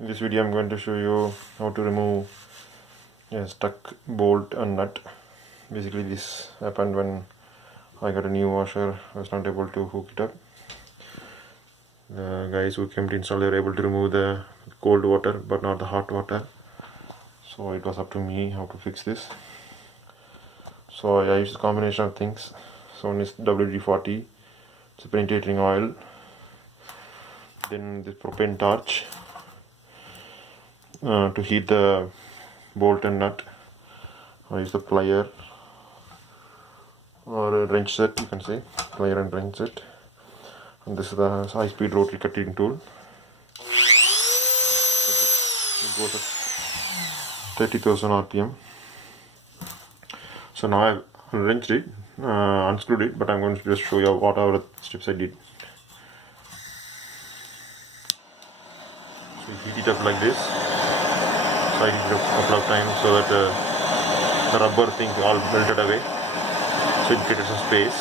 In this video I'm going to show you how to remove a stuck bolt and nut. Basically this happened when I got a new washer. I was not able to hook it up. The guys who came to install were able to remove the cold water but not the hot water. So it was up to me how to fix this. So I used a combination of things. So one is WD-40, it's a penetrating oil. Then this propane torch to heat the bolt and nut. I use the plier or a wrench set, you can say, plier and wrench set. And this is the high-speed rotary cutting tool. It goes at 30,000 RPM. So now I've wrenched it, unscrewed it, but I'm going to just show you what are the steps I did. So you heat it up like this. So I heat it up a couple of times so that the rubber thing all melted away. So it created some space.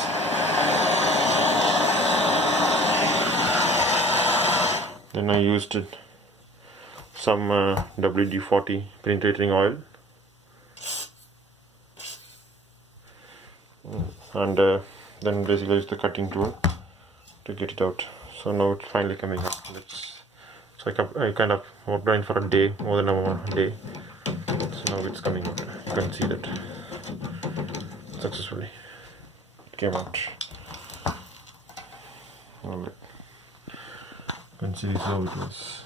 Then I used some WD-40 penetrating oil. And then basically use the cutting tool to get it out. So now it's finally coming up. So I kind of worked on it for a day, more than a day. So now it's coming out. You can see that successfully it came out. Alright. You can see this how it was.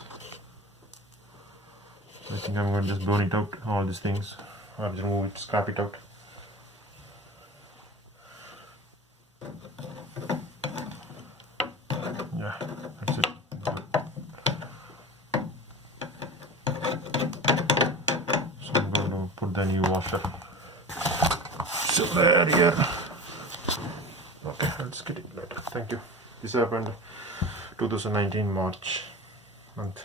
So I think I'm going to just burn it out, all these things. I'll just remove it, scrap it out. Yeah, that's it. So I'm going to put the new washer somewhere here. Okay, let's get it later. Thank you. This happened 2019 March month.